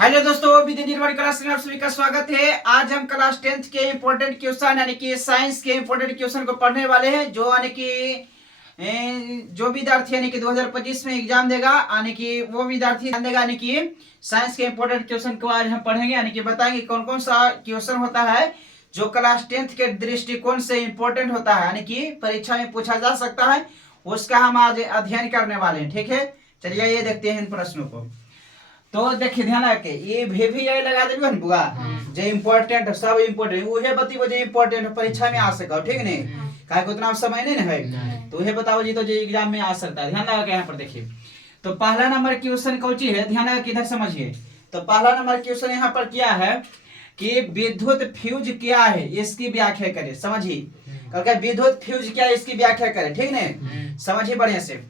Hello दोस्तों, विधि निर्माण class में आप सभी का स्वागत है। आज हम क्लास 10th के इम्पोर्टेंट क्वेश्चन यानी कि साइंस के इम्पोर्टेंट क्वेश्चन को पढ़ने वाले हैं, जो यानी कि जो विद्यार्थी यानी कि 2025 में एग्जाम देगा यानी कि वो विद्यार्थी देगा यानी कि साइंस के इम्पोर्टेंट क्वेश्चन को आज हम पढ़ेंगे यानी कि बताएंगे कौन कौन सा क्वेश्चन होता है जो क्लास 10th के दृष्टिकोण से इम्पोर्टेंट होता है यानी कि परीक्षा में पूछा जा सकता है, उसका हम आज अध्ययन करने वाले हैं। ठीक है, चलिए ये देखते हैं इन प्रश्नों को। तो देखिए ध्यान रखे, ये भी आई लगा देबे न बुआ जे इम्पोर्टेंट सब इम्पोर्टेंट उहे बतीबो जे इम्पोर्टेंट परीक्षा में आ सको। ठीक नहीं, काहे को उतना समय नहीं है, तो उहे बताओ जी तो जे एग्जाम में आ सकता है। ध्यान लगा के यहाँ पर देखिए, तो पहला नंबर क्वेश्चन कौची है, ध्यान लगा के इधर समझिए। तो पहला नंबर क्वेश्चन यहाँ पर क्या है कि विद्युत फ्यूज क्या है, इसकी व्याख्या करें। समझिए, क्योंकि विद्युत फ्यूज क्या है इसकी व्याख्या करें। ठीक नहीं, समझिए बढ़िया से।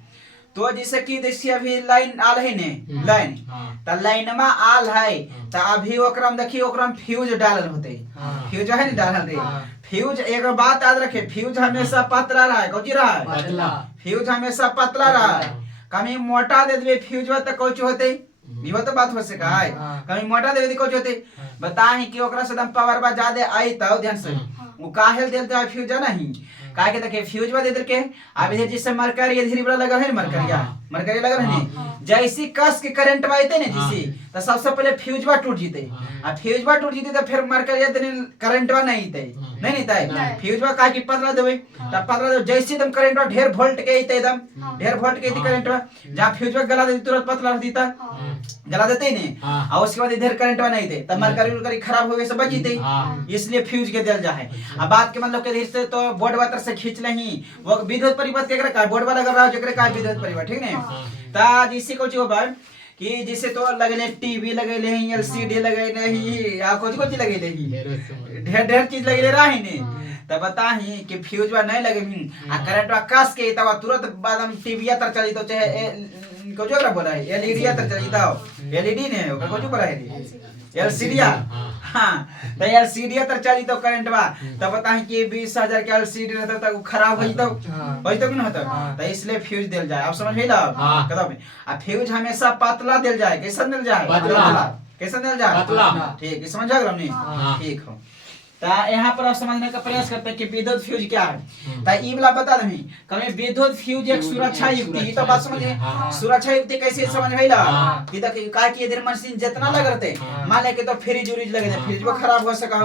तो जैसे कि देखिए अभी लाइन आल है ने, लाइन तो लाइनमा आल है तो अभी ओकरा में देखिए ओकरा में फ्यूज डालल होते, फ्यूज है ना डालल रे। फ्यूज एक बात याद रखे, फ्यूज हमेशा पतला रहा है, कौची रहा है, फ्यूज हमेशा पतला रहा है। कभी मोटा दे देबे फ्यूज तो कौची होते, ये तो बात हो सका है। कभी मोटा दे दे कौची होते, बताए कि ओकरा से एकदम पावर बा ज्यादा आई तो ध्यान से वो काहेल देते है फ्यूज नहीं, काहे के देखिए फ्यूज बा दे दे के अब इधर जिससे मरकरी धीरे बड़ा लगा है, मरकरी लगा है जैसी कस के करंट बाइते ने जिसी तो सबसे पहले फ्यूज बा टूट जीते, आ फ्यूज बा टूट जीते तो फिर मरकरी इतने करंट बा नहीं थे, नहीं थे फ्यूज बा काहे की पतला देवे तब पतला देवे जैसे एकदम करंट बा ढेर वोल्ट के इते एकदम ढेर वोल्ट के इते करंट बा जहां फ्यूज बा गला दे तुरंत पतला देता, गला देते ही नहीं। और उसके बाद इधर करंट बा नहीं थे तब मरकरी खराब हो गए सब बच जीते, इसलिए फ्यूज के दिल जा है। अब बात के मतलब के धीरे से तो बोर्ड वाटर से खींच नहीं वो विद्युत परिपथ के का बोर्ड वाला कर रहा है जेकरे का विद्युत परिपथ। ठीक नहीं, ता जिससे कुछ हो बार कि जिसे तो लगले टीवी लगले हैं, एलसीडी लगले हैं या कुछ कुछ लगले हैं, ढेर ढेर चीज लगले रहा है ने तब बता ही कि फ्यूज बा नहीं लगे आ करंट बा कस के तब तुरंत बाद हम टीवी तर चली तो चाहे कुछ और बोला है एलईडी तर चली तो एलईडी ने ओकर कुछ बोला है एलसीडी। हां तो एलसीडी तर चली तो करंट बा तब बता ही कि 20,000 के एलसीडी रहता तो खराब होई तो कि नहीं होता, तो इसलिए फ्यूज दिल जाए। आप समझ गइला कदम आ फ्यूज हमेशा पतला दिल जाए, कैसा दिल जाए पतला, कैसा दिल जाए पतला। ठीक है, समझ गए हमने, ठीक हो। तो यहाँ पर आप समझने का प्रयास करते हैं कि विद्युत फ्यूज क्या है। तो ई वाला बता दे कभी विद्युत फ्यूज एक सुरक्षा युक्ति, तो बात समझिए सुरक्षा युक्ति कैसे समझ में आइला कि देखिए का कि इधर मशीन जितना लग रहते मान ले के तो फ्रिज उरिज लगे थे, फ्रिज वो खराब हो सका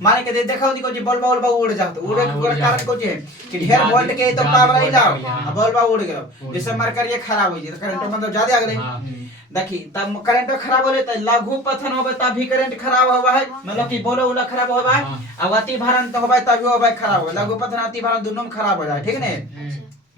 मान के देखा देखो जी बल्ब उड़ जात उड़े के कारण को है कि ढेर वोल्ट के तो पावर आइला बल्ब उड़ गेलो जैसे मरकरी खराब हो जी तो करंट मतलब ज्यादा आ गए। देखी तब करंट खराब होले त लघु पतन होबे तब भी करंट खराब होबा है, मतलब कि बोलो उला खराब होबा है अब अति भारण तो होबा तब भी होबा खराब हो, लघु पतन अति भारण दोनों में खराब हो जाए। ठीक है,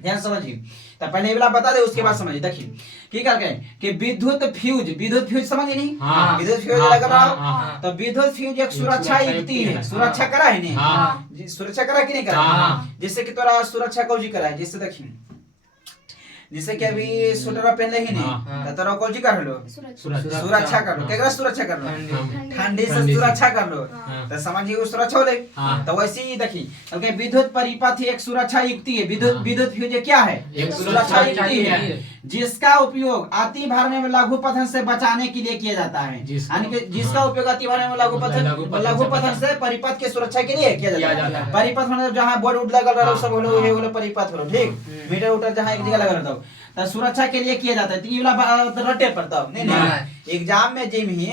ध्यान समझिए। तो पहले वाला बता दे उसके बाद समझिए। देखिए की कर गए कि विद्युत फ्यूज समझिए नहीं, विद्युत फ्यूज लगा रहा तो विद्युत फ्यूज एक सुरक्षा युक्ति है, सुरक्षा करा है नहीं, सुरक्षा करा कि नहीं करा, जिससे कि तोरा सुरक्षा कौजी करा है, जिससे देखिए जिसे कि अभी स्वेटर पहनले ही नहीं तो तोरा कौजी कर लो सुरक्षा कर लो, केकरा सुरक्षा कर लो ठंडी से सुरक्षा कर लो, तो समझिए वो सुरक्षा होले। तो वैसे ही देखिए क्योंकि विद्युत परिपथ एक सुरक्षा युक्ति है, विद्युत फ्यूज क्या है एक सुरक्षा युक्ति है जिसका उपयोग अति भार में लघु पतन से बचाने के लिए किया जाता है, यानी कि जिसका उपयोग अति भार में लघु पतन से परिपथ की सुरक्षा के लिए किया जाता है। परिपथ मतलब जहां बोर्ड उड लगल रहो सब होलो ये होलो परिपथ होलो, ठीक मीटर उटर जहां एक जगह लगा रहता तो सुरक्षा के लिए किया जाता है। तो ये वाला रटे पड़ता नहीं एग्जाम में जिम ही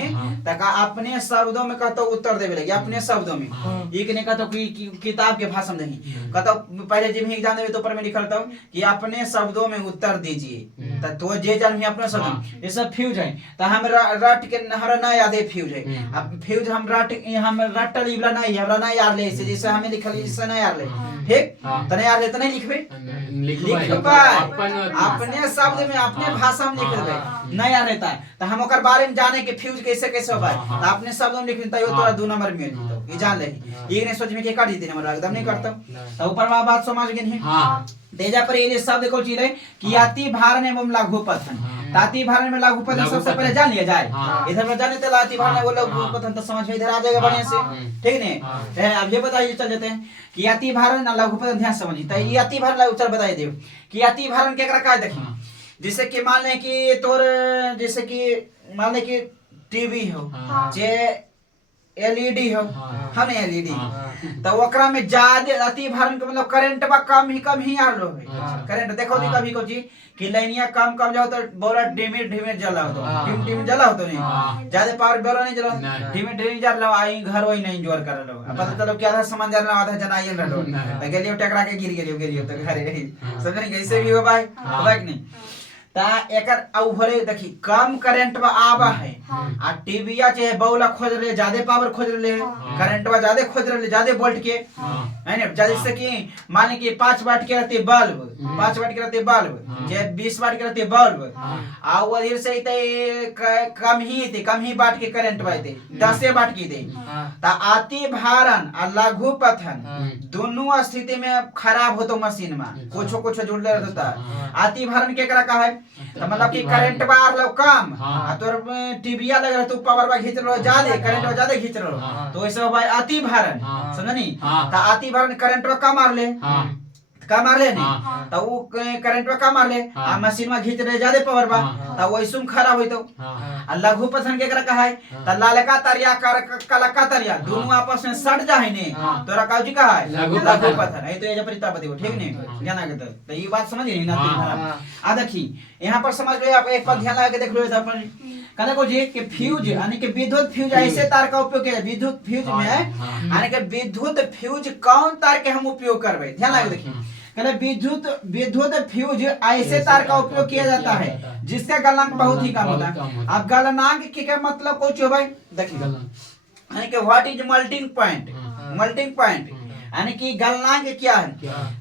तक अपने शब्दों में कहता उत्तर देवे लगे, अपने शब्दों में एक ने कहता किताब के भाषा नहीं कहता पहले जिम ही एग्जाम देवे तो ऊपर में लिखता हूं कि अपने शब्दों में उत्तर दीजिए तो जे जान ही अपने शब्द ये सब फ्यूज है तो हम रट के हमरा ना याद है फ्यूज है। अब फ्यूज हम रटल इबला नहीं हमरा ना याद ले से जैसे हमें लिखल इससे ना याद ले, ठीक तो नहीं याद ले तो नहीं लिखबे अपने शब्द में अपने भाषा में लिख देबे नहीं याद रहता है तो हम ओकर बारे में जाने के फ्यूज कैसे कैसे होबा है तो अपने शब्दों में लिख देता है तोरा 2 नंबर मिल जेतो, ये जान ले एक ने सोच में के काट देते नंबर एकदम नहीं करता। तो ऊपर वाला बात समझ गए हैं। तेजा पर ये शब्द को चीज है कि अति भारण एवं लघु पतन, ताती भारण में लघु पतन सबसे पहले जान लिया जाए, इधर में जाने तो लाती भारण वो लघु पतन तो समझ में इधर आ जाएगा बढ़िया से, ठीक नहीं। अब ये बताइए चल जाते हैं कि अति भारण ना लघु पतन ध्यान समझिए। तो ये अति भारण उत्तर बताइए देव कि अति भारण केकरा का देखिए जैसे कि मान ले कि तोर जैसे कि मान ले कि टीवी हो हाँ। चाहे एलईडी हो हाँ। हम एलईडी हाँ। तो ओकरा में ज्यादा अति भारण के मतलब करंट बा कम ही आ लो हाँ। करंट देखो दी हाँ। कभी कोची कि लाइनिया कम जाओ तो बोला ढिमे जला हो तो हाँ। ढिम जला हो तो हाँ। नहीं ज्यादा पावर बोला नहीं जला नहीं। ढिमे जल लो आई घर वही नहीं जोर कर लो पता चलो क्या था सामान जल रहा आधा जनाइल रहो नहीं। तो गेलियो टकरा के गिर गेलियो तो घरे हाँ। समझ नहीं कैसे भी हो भाई हाँ। होगा कि नहीं ता एकर औहरे देखी कम करंट बा आवा है हाँ। आ टीवीया चाहे बौला खोज रहे ज्यादा पावर खोज रहे हाँ। करंट बा ज्यादा खोज रहे ज्यादा वोल्ट के हाँ। है ना जैसे कि मान ली कि 5 वाट के रहते बल्ब हाँ। 5 वाट के रहते बल्ब हाँ। जे 20 वाट के रहते बल्ब हाँ। आ वही से कम ही वाट के करंट बाते 10 वाट की थे ता अति भारण आ लघु पथन हाँ। दोनों स्थिति में खराब होतो मशीन में कुछ जुड़ले रहता हाँ। अति भारण के करा का है तो मतलब कि करंट बार लो कम आ तोर टीवीया लग रहा तो पावर बा खींच लो ज्यादा करंट ज्यादा खींच लो हाँ। तो ऐसे भाई अति भारण हाँ। समझनी हाँ। ता अति भारण करंट बा कम मार ले का मार ले नहीं हाँ। तो वो करंट बा का मार ले हाँ। आ मशीन में खींच रहे ज्यादा पावर बा हाँ। तो वैसुम खराब होई तो हाँ। आ लघु पथन के करा है हाँ। त लालका तरिया कलका तरिया दोनों आपस में सट जाए ने हाँ। तोरा काउजी का है लघु लघु पथन। पथन है तो ये परिता बताओ ठीक ने हाँ। जाना के तो ये बात समझ नहीं ना हाँ। आ देखी यहाँ पर समझ लो आप एक बार ध्यान लगा के देख लो अपन कहने को जी कि फ्यूज यानी कि विद्युत फ्यूज ऐसे तार का उपयोग किया विद्युत फ्यूज में यानी कि विद्युत फ्यूज कौन तार के हम उपयोग करबे ध्यान लगा देखिए कहले विद्युत फ्यूज ऐसे तार का उपयोग किया जाता है जिसका गलनांक बहुत ही कम होता है अब गलनांक के क्या मतलब कुछ हो भाई देखिए यानी कि व्हाट इज मेल्टिंग पॉइंट यानी कि गलनांक क्या है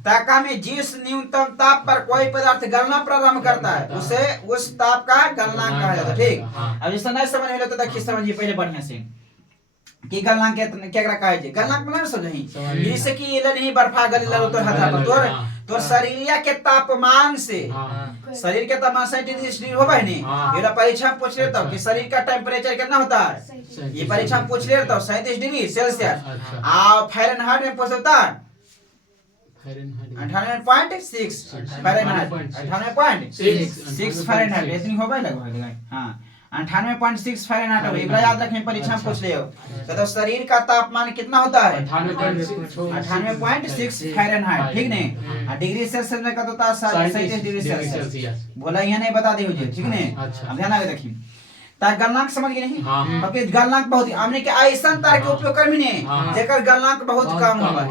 ताका में जिस न्यूनतम ताप पर कोई पदार्थ गलना प्रारंभ करता है उसे उस ताप का गलनांक कहा जाता है ठीक अब इस नहीं समझ में तो देखिए समझिए पहले बढ़िया से कि गलनांक केकरा कहे छै गलनांक मतलब समझही जैसे कि ये नहीं बर्फा गली लो तो हथा पर तोर शरीरिया के तापमान से शरीर के तापमान 37 डिग्री होबे नहीं ये परीक्षा में पूछ ले तो कि शरीर का टेम्परेचर कितना होता है ये परीक्षा में पूछ ले तो 37 डिग्री सेल्सियस आ फ़ारेनहाइट में पूछता 98.6 फ़ारेनहाइट 98.6 फ़ारेनहाइट इतनी होबे लगभग हां 98.6 फ़ारेनहाइट हो एकरा याद रखें परीक्षा में पूछ ले तो शरीर का तापमान कितना होता है 98.6 फ़ारेनहाइट ठीक ने डिग्री सेल्सियस में कत होता है 37 डिग्री सेल्सियस बोला यहाँ नहीं बता दे मुझे ठीक ने अब ध्यान लगा देखिए ता गलनांक समझ गए नहीं बाकी गलनांक बहुत हमने के ऐसा तार के उपयोग करमी ने जेकर गलनांक बहुत कम होबा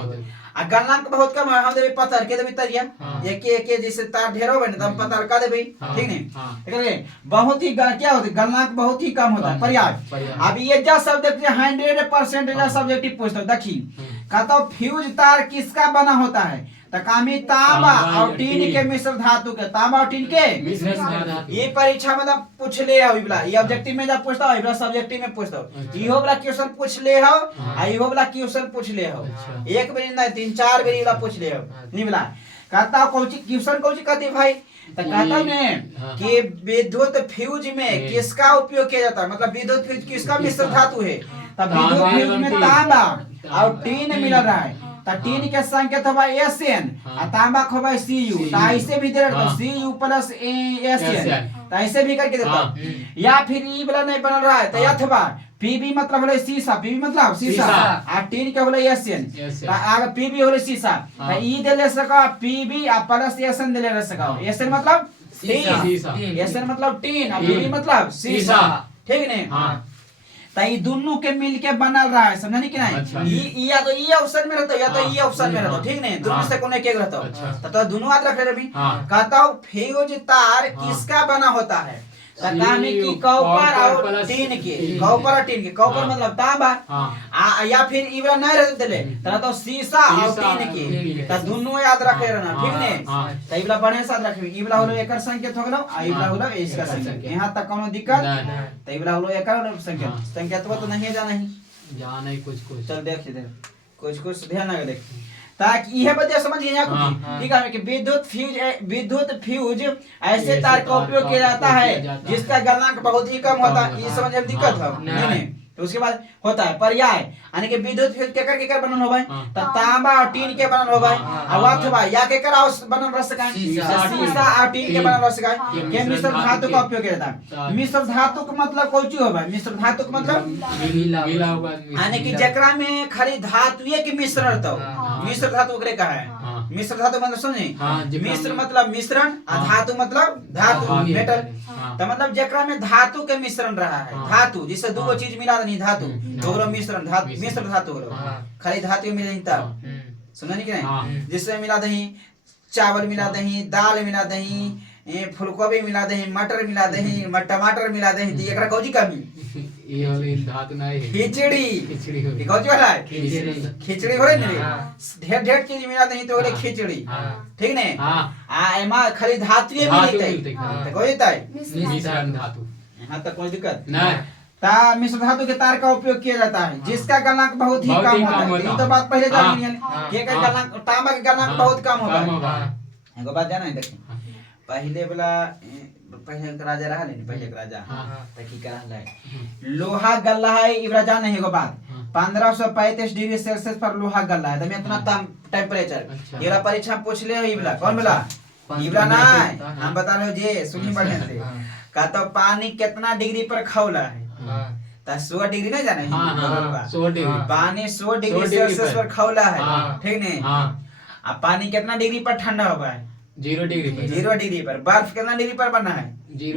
आ गलनांक बहुत कम है हम देबे पत्थर के देबे तरिया एक जैसे तार ढेर होबे न त हम पत्थर का देबे ठीक ने एकरे बहुत ही क्या होता है गलनांक बहुत ही कम होता है पर्याप्त अब ये जा सब्जेक्ट 100% जा सब्जेक्टिव पूछता देखी कहता फ्यूज तार किसका बना होता है तकामी तांबा और टीन के मिश्र धातु के तांबा और टीन के ये परीक्षा में जब पूछ ले हो इबला ये ऑब्जेक्टिव में जब पूछता हो इबला सब्जेक्टिव में पूछता हो इहो वाला क्वेश्चन पूछ ले हो आ इहो वाला क्वेश्चन पूछ ले हो एक बार नहीं 3-4 बार वाला पूछ ले हो निबला कहता कौची क्वेश्चन कौची कहती भाई तो कहता ने कि विद्युत फ्यूज में किसका उपयोग किया जाता है मतलब विद्युत फ्यूज किसका मिश्र धातु है तब विद्युत फ्यूज में तांबा और टीन मिल रहा है ता टीन के संकेत होबा Sn आ तांबा होबा Cu ता ऐसे भी दे देता Cu प्लस Sn ता ऐसे भी करके देता या फिर ई वाला नहीं बन रहा है तो अथवा Pb मतलब होले शीशा Pb मतलब शीशा आ टीन के होले Sn ता आगे Pb होले शीशा ता ई दे ले सका Pb आ प्लस Sn दे ले सका Sn मतलब टीन Sn मतलब टीन आ Pb मतलब शीशा ठीक ने हां ता ये दोनों के मिलके बनल रहा है समझनी कि नहीं या तो ये ऑप्शन में रहता या तो ये ऑप्शन में रहता ठीक नहीं दोनों से कोने के रहता तो दोनों याद रख रहे कहता हूं फ्यूज तार किसका बना होता है तकामी की कॉपर और टीन के कॉपर मतलब तांबा या फिर इबरा नहीं रहते ले तो शीशा और टीन के तो दोनों याद रखे रहना ठीक ने तो इबला बढ़िया साथ रखे इबला होलो एकर संकेत हो गेलो आ इबला होलो इसका संकेत यहां तक कोनो दिक्कत तो इबला होलो एकर संकेत तो नहीं जाना ही कुछ चल देख इधर कुछ ध्यान लगा देख ताकि यह बात समझिए यहाँ ठीक है कि विद्युत फ्यूज ऐसे तार का उपयोग किया जाता है जिसका गलनांक बहुत ही कम होता है ये समझ में दिक्कत है नहीं तो उसके बाद होता है पर्याय, यानी कि विद्युत फ्यूज केकर केकर बनल होबे, त तांबा और टीन के बनल होबे, अथवा या केकर बनल रह सके, शीशा और टीन के बनल रह सके। के मिश्र धातु का उपयोग किया जाता है। मिश्र धातु का मतलब कोई चीज होबे, मिश्र धातु का मतलब यानी कि जेकरा में खाली धातुए के मिश्रण तो मिश्र धातु ओकरे का है। मिश्र धातु मतलब समझे, मिश्र मतलब मिश्रण और धातु मतलब धातु मेटल। तो मतलब जेकरा में धातु के मिश्रण रहा है, धातु जिससे दो गो चीज मिला देनी धातु तो मिश्रण धातु मिश्र धातु खाली धातु मिला नहीं तब समझनी कि नहीं। जिससे मिला दही चावल मिला दही, दाल मिला दही, फूलगोभी मिला दही, मटर मिला दही, टमाटर मिला दही, तो एकरा कौजी कमी ये वाली धातु नहीं है। खिचड़ी हो कौजी वाला खिचड़ी हो रे ढेर ढेर चीज मिला दही तो ओरे खिचड़ी ठीक ने। आ एमा खाली धातुए मिलते तो कोई ताई मिश्रण धातु। हां तो कोई दिक्कत नहीं। ता मिश्र धातु के तार का उपयोग किया जाता है जिसका गलनांक बहुत ही कम होता है। ये तो बात पहले जान ली के का गलनांक तांबा के गलनांक बहुत कम होता है। एगो बात जाना है देखिए, पहले वाला पहले का राजा रहा नहीं, पहले का राजा त की करल है लोहा गल्ला है। ई राजा नहीं एगो बात 1535 डिग्री सेल्सियस पर लोहा गल्ला है। तमे इतना टेम्परेचर येरा परीक्षा पूछ ले ई वाला कौन वाला ई वाला ना हम बता रहे हो जे सुनी बढ़िया से का तो पानी कितना डिग्री पर खौला है। 100 डिग्री नहीं जाने 100 डिग्री पानी 100 डिग्री सेल्सियस पर खौला है ठीक नहीं। अब पानी कितना डिग्री पर ठंडा होगा है 0 डिग्री पर। 0 डिग्री पर। बर्फ कितना डिग्री पर बना है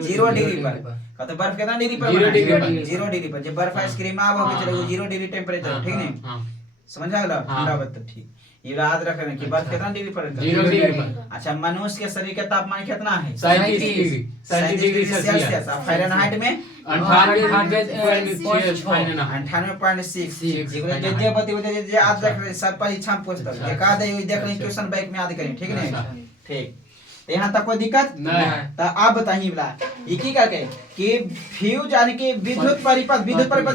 0 डिग्री पर। कहते बर्फ कितना डिग्री पर 0 डिग्री पर। 0 डिग्री पर। जब बर्फ आइसक्रीम आ होके चले 0 डिग्री टेंपरेचर ठीक नहीं समझ आ गया ठंडा बात ठीक। ये याद रखना कि बर्फ कितना डिग्री पर 0 डिग्री पर। अच्छा मनुष्य के शरीर का तापमान कितना है 37 डिग्री सेल्सियस। अब फ़ारेनहाइट में 98.6 जे बती जे आज देख रहे सब परीक्षा में पूछता है एक आधे देख रहे क्वेश्चन बैंक में याद करें ठीक नहीं ठीक। तो यहाँ तक कोई दिक्कत नहीं। तो आप बताइए बला ये की करके कि फ्यूज यानी कि विद्युत परिपथ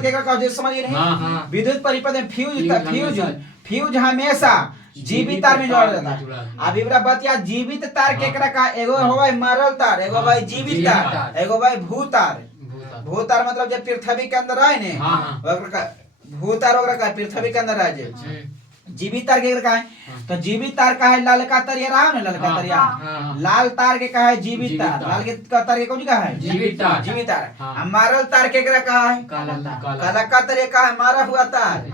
के समझ नहीं। विद्युत परिपथ में फ्यूज हमेशा जीवित तार में जोड़ा जाता है। अभी बड़ा बतिया जीवित तार केकरा का एगो होवे मरल तार, एगो भाई जीवित तार, एगो भाई भूतार। भूतार मतलब जब पृथ्वी के अंदर आए ने ओकरा का भूतार ओकरा का पृथ्वी के अंदर रह जे। जीवित तार केकरा का है तो जीवित तार का है लाल का तरिया रहा ना ललका तरिया लाल तार के का है जीवित तार। लाल के तार के कौन का है जीवित तार। जीवित तार। मरल तार केकरा का है काला का तरिया का है मारा हुआ तार।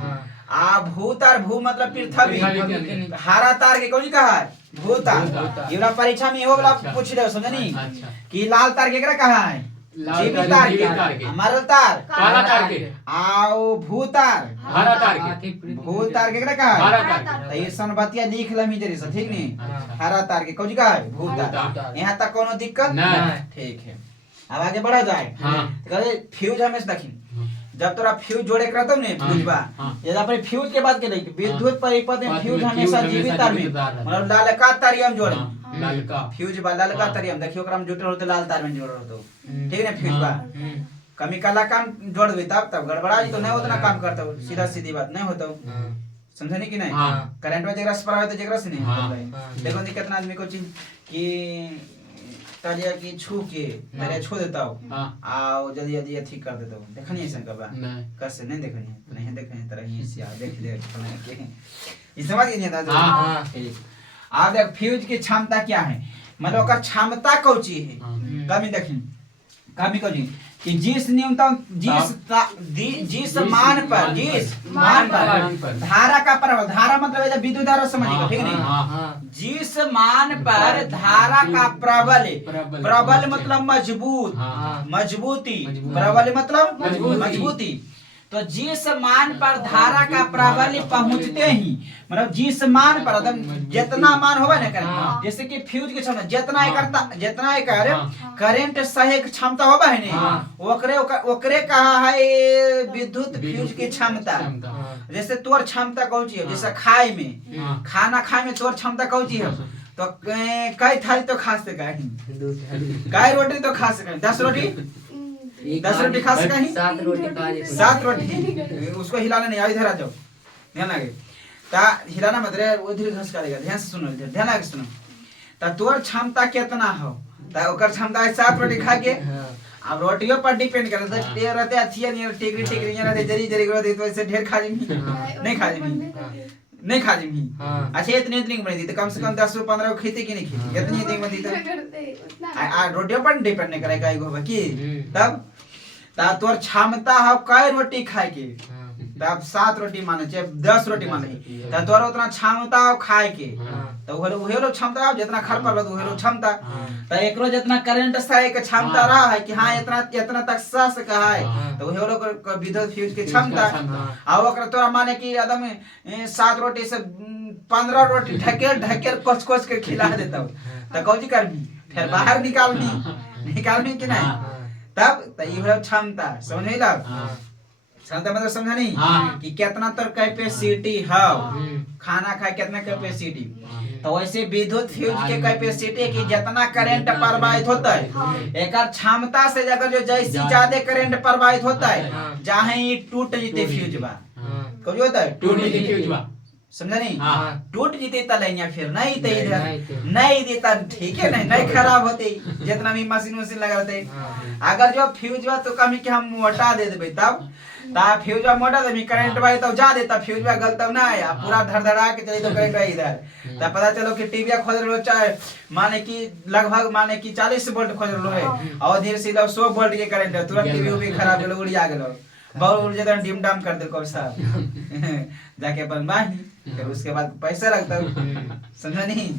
आ भूतार भू मतलब पृथ्वी। हरा तार के कौन कहा है भूतार। ये परीक्षा में हो वाला पूछ रहे हो समझनी कि लाल तार केकरा कहा है जीवित तार के, मरल तार काला तार के, आओ भूतार हरा तार के। भूतार केकरा कहा है हरा तार के। तो ये संबतिया लिख लमी जरी से ठीक नहीं। हरा तार के कौन कहा है भूतार। यहाँ तक कोनो दिक्कत नहीं ठीक है। अब आगे बढ़ा जाए कहते फ्यूज हमेशा देखी जब तोरा फ्यूज जोड़े करता हूं ने फ्यूज बा यदि अपने फ्यूज के बात के विद्युत परिपथ में फ्यूज हमेशा जीवित तार में मतलब लालका तारियम जोड़े लालका फ्यूज बा लालका तारियम देखियो ओकरा में जुटल होते लाल तार में जोड़ल होतो ठीक है ना। फ्यूज बा कमी काला काम जोड़ दे तब गड़बड़ा जी तो नहीं उतना काम करता हो सीधा सीधी बात नहीं होता समझनी कि नहीं। करंट में जगह से पर है तो जगह से नहीं देखो कितना आदमी को चीज कि तारिया की छू के तारिया छू देता हूं आओ जल्दी जल्दी अथी कर देता हूं देखनी ऐसा कबा कैसे नहीं देखनी है नहीं देखनी तरह ही से देख ले के ये समझ नहीं आता। हां ठीक। आप देख फ्यूज की क्षमता क्या है मतलब ओकर क्षमता कौची है कमी देखी कमी कौची कि जिस न्यूनतम जिस मान पर धारा का प्रबल धारा मतलब विद्युत धारा समझिएगा ठीक नहीं। जिस मान पर धारा का प्रबल मतलब मजबूती प्रबल मतलब मजबूती। तो जिस मान पर धारा का प्रबल पहुंचते ही मतलब जिस मान पर जितना मान होगा ना करंट जैसे कि फ्यूज की क्षमता जितना एकर करंट सहे क्षमता होगा है ने ओकरे कहा है विद्युत फ्यूज की क्षमता। जैसे तोर क्षमता कौची है जैसे खाए में खाना खाए में तोर क्षमता कौची है तो कई थाली तो खा सके कई रोटी तो खा सके 10 रोटी खा सके 7 रोटी उसको हिलाना नहीं। इधर आ जाओ ध्यान लगे ता हिलाना मत रे उधर घस करेगा ध्यान से सुनो ध्यान लगे सुनो ता तोर क्षमता कितना हो ता ओकर क्षमता है 7 रोटी खा के अब रोटियों पर डिपेंड करता है। टेर रहते अच्छी नहीं टिकरी टिकरी नहीं रहते जरी जरी रहते तो ऐसे ढेर खा लेंगी नहीं खा लेंगी नहीं खा लेंगी। अच्छा इतनी इतनी बनी थी तो कम से कम 10 15 को खेती की नहीं खेती इतनी इतनी बनी तो आ रोटियों पर डिपेंड नहीं करेगा ई होगा की तब ता तोर क्षमता है कई रोटी खाए के तब 7 रोटी माने चाहे 10 रोटी माने त तोर उतना क्षमता हो खाए के तो उहे लो क्षमता जितना खर पर उहे लो क्षमता त एकरो जितना करंट से के क्षमता रहा है कि हां इतना इतना तक सा से कहा है तो उहे लो विद्युत फ्यूज के क्षमता आ ओकरा तोरा माने कि एकदम 7 रोटी से 15 रोटी ढकेल ढकेल कोच कोच के खिला देता त कौजी करबी फिर बाहर निकालनी कि नहीं तब त ई हो क्षमता समझ ला क्षमता मतलब समझा नहीं कि कितना तर कैपेसिटी है खाना खाए कितना कैपेसिटी तो वैसे विद्युत फ्यूज के कैपेसिटी कि जितना करंट प्रवाहित होता है एक क्षमता से अगर जो जैसी ज्यादा करंट प्रवाहित होता है जहाँ ही टूट जीते फ्यूज बा कभी होता है टूट जीते फ्यूज बा समझा नहीं टूट जीते तलैया फिर नहीं तो इधर नहीं देता ठीक है नहीं खराब होते जितना भी मशीन लगा रहते अगर जो फ्यूज बा तो कमी के हम मोटा दे देबे तब ता फ्यूज मोटा दे करंट भाई तो जा देता फ्यूज गलत ना है पूरा धड़धड़ा के चली तो करंट इधर तब पता चलो कि टीवी खोज लो चाहे माने कि लगभग माने कि 40 वोल्ट खोज लो है और धीरे से 100 वोल्ट के करंट है तुरंत टीवी भी खराब गेलो उड़िया गेलो बहुत उड़ जाता डिम डाम कर दे कब साहब जाके अपन बाही फिर उसके बाद पैसा लगता समझा नहीं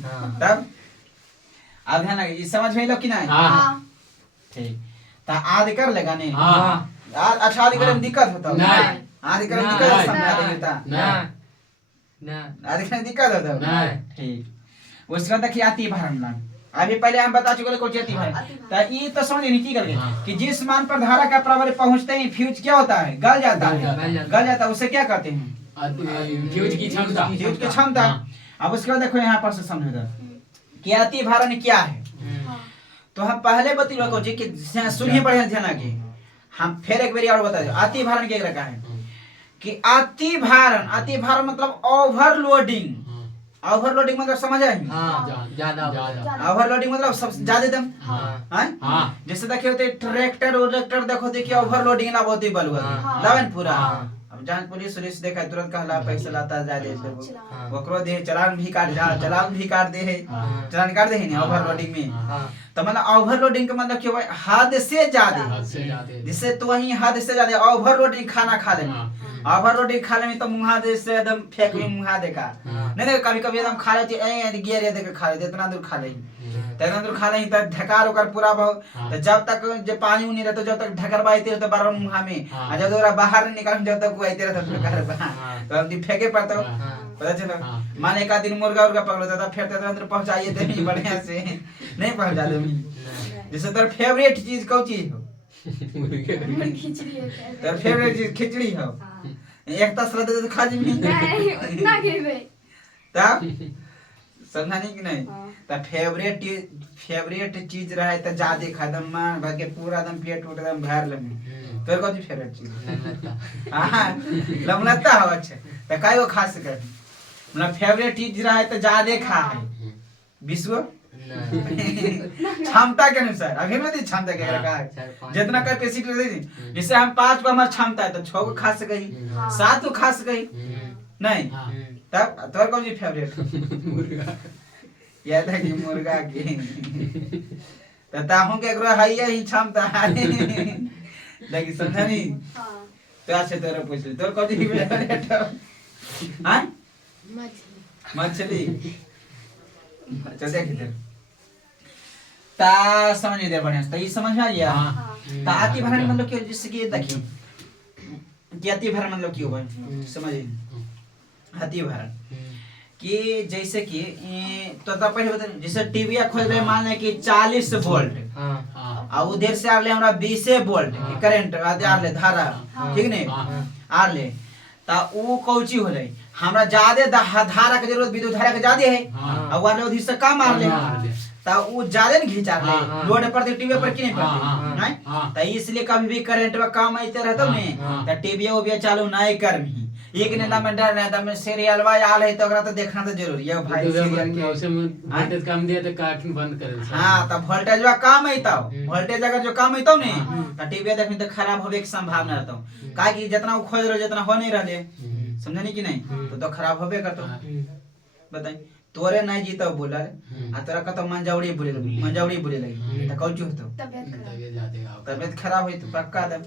तब अब ध्यान ये समझ में लो कि नहीं ठीक ता आदि कर लेगा नहीं अच्छा आदि करने में दिक्कत होता है आदि करने में दिक्कत समझा देता आदि करने में दिक्कत होता है ठीक उसके बाद देखिए अति भारण लान अभी पहले हम बता चुके कौन अति भारण तो ये तो समझ नहीं की करके कि जिस मान पर धारा का प्रवाह पहुंचते ही फ्यूज क्या होता है गल जाता है उसे क्या कहते हैं फ्यूज की क्षमता अब उसके बाद देखो यहाँ पर से समझो कि अति भारण क्या है तो हम पहले बतला को जी कि सुनिए बढ़िया ध्यान आगे हम फिर एक बार और बता दो अति भारण क्या रखा है कि अति भारण मतलब ओवरलोडिंग मतलब समझ आए ओवरलोडिंग मतलब सब ज्यादा दम जैसे देखिए होते ट्रैक्टर देखो देखिए ओवरलोडिंग ना बहुत ही बलुआ लावन पूरा अब जहां पुलिस देखा तुरंत कहला पैसा लाता ज्यादा ओकरो दे चलान भी काट दे है चलान काट दे है ओवरलोडिंग में तो मतलब ओवरलोडिंग का मतलब क्या है हद से ज्यादा जिससे तो वही हद से ज्यादा ओवरलोडिंग खाना खा लेना ओवरलोडिंग खा लेने तो मुंहा दे से एकदम फेंक में मुंहा देखा नहीं कभी कभी एकदम खा लेती ए गियर दे के खा लेते इतना दूर खा ले त ढकार ओकर पूरा भाव तो जब तक जे पानी उनी रहतो जब तक ढकर बाईते रहतो बार मुंहा में आ जब तोरा बाहर निकाल जब तक आईते रहतो ढकर तो हम फेंके पड़ता पता चला माने एक दिन मुर्गा पकड़ता था फिर अंदर पहुंचाइए दे बढ़िया से नहीं पहुंचा दे जैसे तेरा फेवरेट चीज कौन चीज हो तेरा फेवरेट चीज खिचड़ी हो एक तसला दे तो खा जी नहीं ना खेबे तब समझानी कि नहीं त फेवरेट चीज रहे त ज्यादा खदम मान भागे पूरा एकदम पेट उठ एकदम भर लगे तोर कौन फेवरेट चीज हां लमनता हो अच्छा त काई वो खा सके मतलब फेवरेट चीज रहे त ज्यादा खा है विश्व क्षमता के अनुसार अभी में क्षमता के रखा है जितना कैपेसिटी रहती जैसे हम 5 को हमारी क्षमता है तो 6 को खा सके 7 को खा सके नहीं तब तोर कौन सी फेवरेट याद है कि मुर्गा की ताहू के एकरो हाई ही क्षमता है लेकिन समझा नहीं तो अच्छे तोरा पूछ ले तोर कौन सी फेवरेट हां मछली अच्छा देख इधर ता समझ इधर बढ़िया तो ये समझ आ गया ता अति भारण मतलब क्या जिससे कि देखिए कि अति भारण मतलब क्यों भाई समझिए अति भारण कि जैसे कि तो पहले बता जैसे टीवी खोल रहे मान ले कि 40 वोल्ट और उधर से आ ले हमरा 20 वोल्ट करंट आ ले धारा ठीक नहीं आ ले ता वो कौची हो रही हमरा ज्यादा धारा के जरूरत विद्युत धारा के ज्यादा है और वाले उधर से कम आ ले ता वो ज्यादा नहीं खींचा ले लोड पर टीवी पर कि नहीं पड़ती नहीं ता इसलिए कभी भी करंट में कम आते रहता नहीं ता टीवी वो भी चालू नहीं करमी एक ने दम डर रहा दम सीरियल वाला आल है तो ओकरा तो देखना तो जरूरी है भाई तो सीरियल के उससे वोल्टेज कम दिया तो कार्टून बंद कर दे। हां त वोल्टेज वा कम है तो वोल्टेज अगर जो कम है तो ने त टीवी देखने तो खराब होवे के संभावना रहता काहे कि जितना वो खोज रहे जितना हो नहीं रहले समझनी कि नहीं तो खराब होबे करतो बताई तोरे नहीं जीतो बोला आ तोरा कतो मंजौड़ी बोले लगी त कौन होतो तबियत खराब हुई तो पक्का दम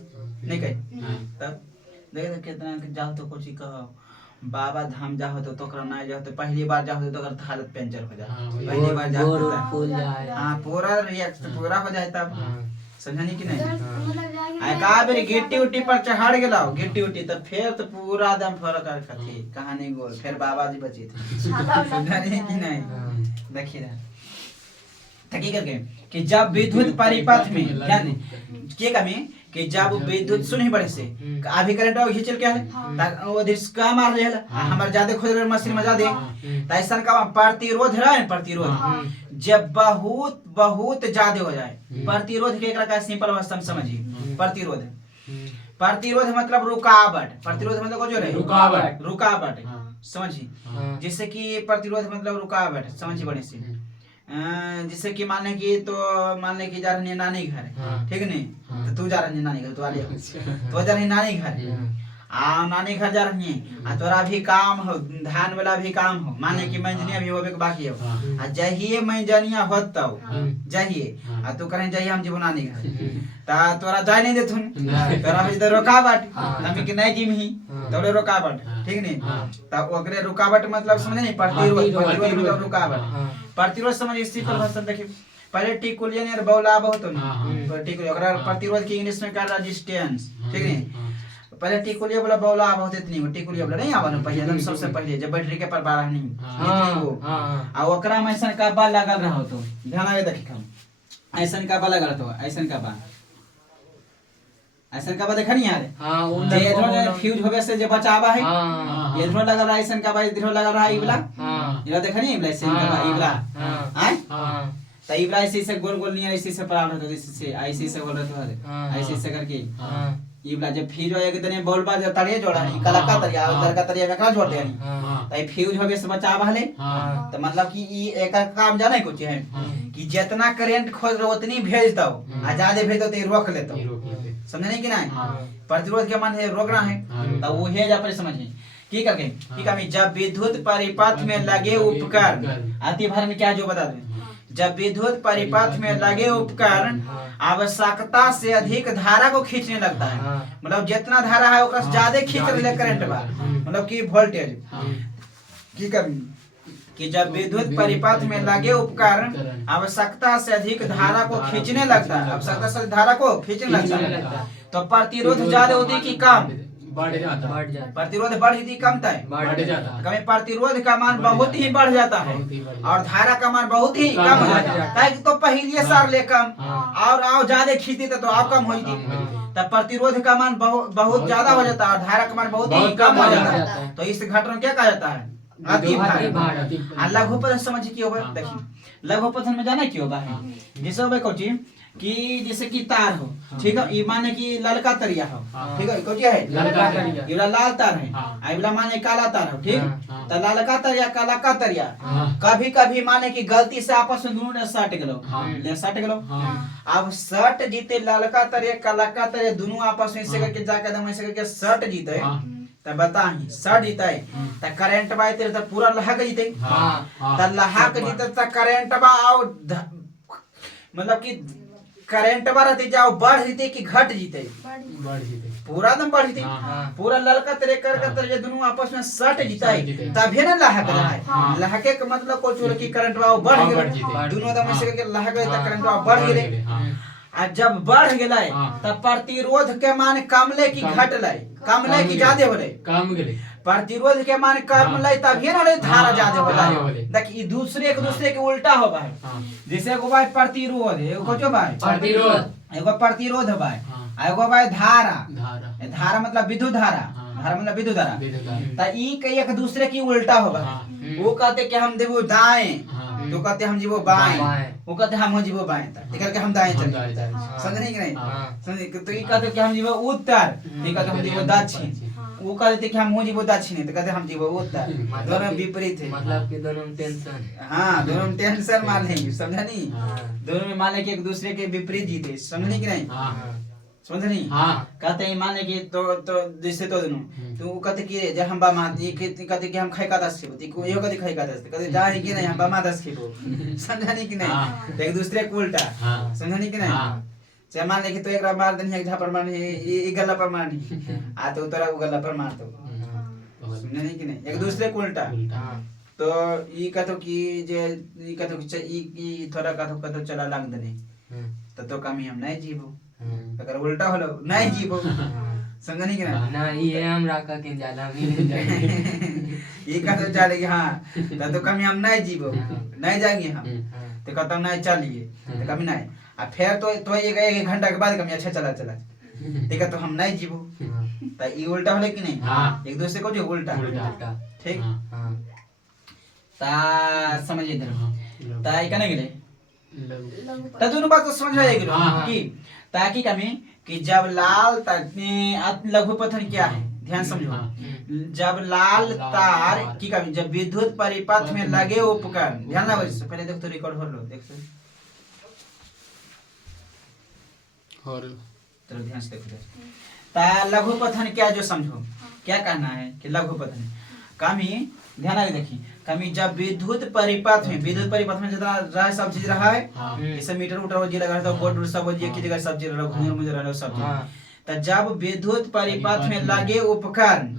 नहीं कही तब देखे तो कितना जाओ तो कुछ कहो बाबा धाम जाओ तो तोकरा ना जाओ तो पहली बार जाओ तो तोकर हालत पंचर हो जाए पहली बार जाओ तो हां पूरा रिएक्शन पूरा हो जाए तब समझनी कि नहीं आ का बेर गिट्टी उट्टी पर चढ़ गेला गिट्टी उट्टी तो फिर तो पूरा दम फरक कर कथी कहानी गोल फिर बाबा जी बची थे समझनी कि नहीं देखिए तकी करके कि जब विद्युत परिपथ में ध्यान के कमी कि जब विद्युत सुन ही बड़े से अभी करंट हो खींचल क्या है वो दिस का मार ले हमर ज्यादा खोज रहे मशीन में ज्यादा त ऐसा का प्रतिरोध रहे प्रतिरोध जब बहुत बहुत ज्यादा हो जाए प्रतिरोध के एकरा का सिंपल भाषा में समझिए प्रतिरोध प्रतिरोध मतलब रुकावट प्रतिरोध मतलब जो है रुकावट समझिए जैसे कि प्रतिरोध मतलब रुकावट समझिए बड़े से जिससे कि मान ले कि जा रही नानी घर ठीक नहीं तो तू जा रही नानी घर तो जा रही नानी घर नानी घर जा रही है तोरा भी काम हो धान वाला भी काम हो माने कि मंजनिया भी होबे के बाकी हो आ जहिए मंजनिया होतौ जहिए तू कहीं जहिए हम जीवन नानी घर ता तोरा जाय नहीं देथुन तोरा भी रुकावट हम कि नहीं जिम ही तोरे रुकावट ठीक नहीं ता ओकरे रुकावट मतलब समझे नहीं प्रतिरोध मतलब रुकावट प्रतिरोध समझ इसी पर भाषा देखिए पहले टिकुलियन यार बौला बहुत न टिकुलियन ओकरा प्रतिरोध की इंग्लिश में कर रेजिस्टेंस ठीक नहीं पहले टिकुलिया वाला बौला बहुत इतनी टिकुलिया वाला नहीं आवन पहले एकदम सबसे पहले जब बैटरी के पर बारह नहीं इतनी वो आ ओकरा में ऐसा का बा लागल रहो तो ध्यान आवे देखि हम ऐसा का बा लागल तो ऐसा का बा देखा नहीं यार हां वो इधर फ्यूज होवे से जे बचावा है इधर लगा रहा ऐसा का बा इधर लगा रहा ई वाला ये देखा नहीं वाला ऐसा का बा ई वाला हां तो ई वाला ऐसे गोल गोल नहीं ऐसे से पड़ा रहता ऐसे ऐसे बोल रहा था ऐसे करके ई वाला जब फ्यूज होए के तने बॉल बाज तड़िए जोड़ा ई कला का तरिया उधर का तरिया में का जोड़ दे तो ई फ्यूज होवे से बचावा हले तो मतलब कि ई एक काम जाने कुछ है कि जितना करंट खोज रहो उतनी भेज दो आ ज्यादा भेज दो तो रोक लेतो समझने कि नहीं प्रतिरोध के मान है रोकना है तो वो है जा पर समझिए की करके की कमी जब विद्युत परिपथ में लगे उपकरण अति भर में क्या जो बता दूं जब विद्युत परिपथ में लगे उपकरण आवश्यकता से अधिक धारा को खींचने लगता है मतलब जितना धारा है ओकरा से ज्यादा खींच ले करंट बा मतलब कि वोल्टेज की कमी कि जब विद्युत परिपथ में लगे उपकरण आवश्यकता से अधिक धारा को खींचने लगता है आवश्यकता से धारा को खींचने लगता है तो प्रतिरोध ज्यादा होती कि कम बढ़ जाता प्रतिरोध बढ़ ही कम बढ़ जाता कभी प्रतिरोध का मान बहुत ही बढ़ जाता है और धारा का मान बहुत ही कम हो जाता है तो पहले सार ले कम और आओ ज्यादा खींचती तो आप कम हो जाती तब प्रतिरोध का मान बहुत ज्यादा हो जाता है और धारा का मान बहुत ही कम हो जाता है तो इस घटना क्या कहा जाता है अति भार लघुपथ समझ क्यों होगा देखिए लघुपथ में जाना क्यों होगा जैसे होगा कोची कि जैसे कि तार हो ठीक है ये माने कि ललका तरिया हो ठीक है कोची है ललका तरिया ये लाल तार है आई वाला माने काला तार हो ठीक तो ललका तरिया काला का तरिया कभी कभी माने कि गलती से आपस में दोनों ने सट गेलो अब सट जीते ललका तरिया काला का तरिया दोनों आपस में से करके जाके दम ऐसे करके सट जीते त बताही सट जीते त करंट बा तेरे त पूरा लहक जीते त लहक जीते त करंट बा आओ मतलब कि करंट बा रहते जाओ बढ़ जीते कि घट जीते पूरा दम बढ़ जीते पूरा ललका तेरे कर तेरे दोनों आपस में सट जीते तभी ना लहक रहा है लहके का मतलब को चोर की करंट बा बढ़ गेले दोनों दम ऐसे करके लहक त करंट बा बढ़ गेले आ जब बढ़ गेले तब प्रतिरोध के मान कमले की घटले कमले की ज्यादा होले कम गेले प्रतिरोध के मान कमले तभी ना धारा ज्यादा होला देखिए दूसरे के उल्टा हो भाई जैसे एगो भाई प्रतिरोध एगो को जो भाई प्रतिरोध भाई एगो भाई धारा मतलब विद्युत धारा मतलब विद्युत धारा त ई के एक दूसरे की उल्टा हो भाई वो कहते कि हम देबो दाएं तो कहते हम जीवो बाएं वो कहते हम जीवो बाएं ठीक है कि हम दाएं चले समझने कि नहीं समझे तो ये कहते कि हम जीवो उत्तर ठीक है हम जीवो दक्षिण वो कहते कि हम जीवो दक्षिणी तो कहते हम जीवो उत्तर दोनों विपरीत है मतलब कि दोनों में टेंशन हाँ दोनों में टेंशन मान लेंगे समझा नहीं हाँ। दोनों में मान ले कि एक दूसरे के विपरीत जीते समझने की नहीं हाँ समझ नहीं हाँ। कहते हैं मान ले कि तो जैसे तो दोनों तो वो कहते कि जब हम बामा ये कहते कि हम खाई का दस खेबो तो यो कहते खाई का दस कहते जा है कि नहीं हम बामा 10 खेबो समझानी कि नहीं हाँ। तो एक दूसरे को उल्टा हाँ। समझानी कि नहीं हाँ। चाहे मान ले कि तो एक मार देनी एक झापर मारनी ये गला पर मारनी आ तो तोरा वो गला पर मार दो समझानी कि नहीं एक दूसरे को उल्टा तो ये कहतो कि जे ये कहतो कि ई थोड़ा कहतो चला लाग देने तो कमी हम नहीं जीवो अगर उल्टा होलो नहीं जीवो समझनी कि नहीं ना ये हमरा का के ज्यादा मिल जाए ये कहतो चले कि हां तो कमी हम नहीं जीवो नहीं जाएंगे हम तो कहता नहीं चलिए तो कमी नहीं आ फिर तो एक घंटा के बाद कमी अच्छा चला देखा तो हम नहीं जीवो तो ये उल्टा होले कि नहीं हाँ। एक दूसरे को जो उल्टा उल्टा। ठीक हाँ ता समझिए इधर ता ये कहने गेले लघु ता दोनों बात तो समझ आ गेलो हाँ। कि ताकि कमी कि जब लाल लघु पथन क्या है ध्यान समझो हाँ। जब लाल तार की कमी जब विद्युत परिपथ में लगे उपकरण ध्यान लगाओ इससे पहले देख तो रिकॉर्ड हो लो देख तो और चलो ध्यान से देखो ता लघु पथन क्या जो समझो क्या कहना है कि लघु पथन कमी ध्यान लगा देखिए कमी जब विद्युत परिपथ में जितना रहा सब चीज रहा है हाँ। जैसे मीटर उटर हो जी लगा रहता है बोर्ड उड़ सब हो जी एक ही जगह सब चीज रहा घूमर मुझे रहा सब हाँ। चीज तो जब विद्युत परिपथ में लगे उपकरण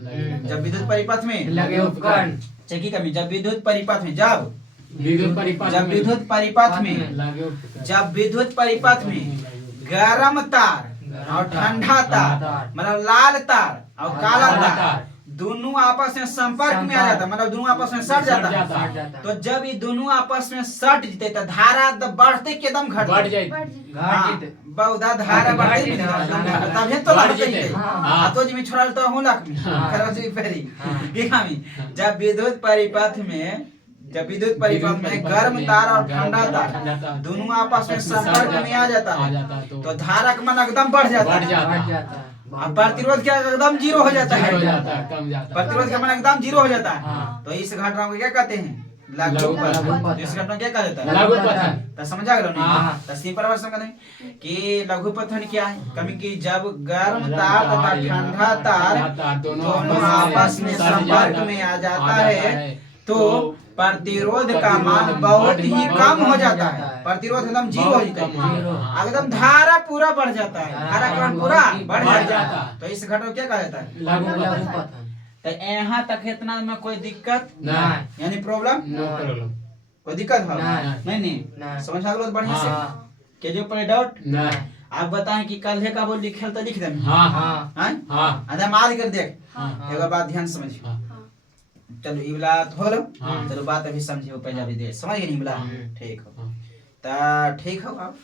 जब विद्युत परिपथ में लगे उपकरण चेकी कमी जब विद्युत परिपथ में जब विद्युत परिपथ जब विद्युत परिपथ में लगे उपकरण। जब विद्युत परिपथ में गर्म तार और ठंडा तार मतलब लाल तार और काला तार दोनों आपस में संपर्क में आ जाता मतलब दोनों आपस में सट जाता है तो जब ये दोनों आपस में सट जते तो धारा बढ़ते के एकदम घट बढ़ जाए बहुधा धारा बढ़ते तभी तो बढ़ बढ़ते जाते। हां तो जी में छोड़ा तो हूं लाख में खराब जी फेरी दिखामी जब विद्युत परिपथ में गर्म तार और ठंडा तार दोनों आपस में संपर्क में आ जाता है तो धारा का मान एकदम बढ़ जाता है और प्रतिरोध क्या एकदम जीरो हो जाता है कम जाता प्रतिरोध का मान एकदम जीरो हो जाता है हाँ। तो इस घटना को क्या कहते हैं लघु पथन इस घटना क्या कहा जाता है लघु पथन। तो समझा गए ना हाँ। तो सिंपल भाषा में कहें कि लघु पथन क्या है कमी की जब गर्म तार तथा ठंडा तार दोनों आपस में संपर्क में आ जाता है तो प्रतिरोध का मान बहुत ही कम हो जाता है प्रतिरोध एकदम जीरो हो जाता है एकदम धारा पूरा बढ़ जाता है धारा का मान पूरा बढ़ जाता है तो इस घटना को क्या कहा जाता है लघु पथन तो यहाँ तक इतना में कोई दिक्कत नहीं यानी प्रॉब्लम नो प्रॉब्लम कोई दिक्कत है नहीं। नहीं समझ आ गया बढ़िया से हाँ। के जो पहले डाउट नहीं आप बताएं कि कल है का बोल लिखल तो लिख दे हाँ हाँ हैं हाँ आधा मार कर देख हाँ। एक बात ध्यान समझिए हाँ। चलो ई वाला हो लो हाँ। चलो बात अभी समझिए पहले अभी दे समझ गए नहीं वाला हाँ। ठीक हो हाँ। ता ठीक हो अब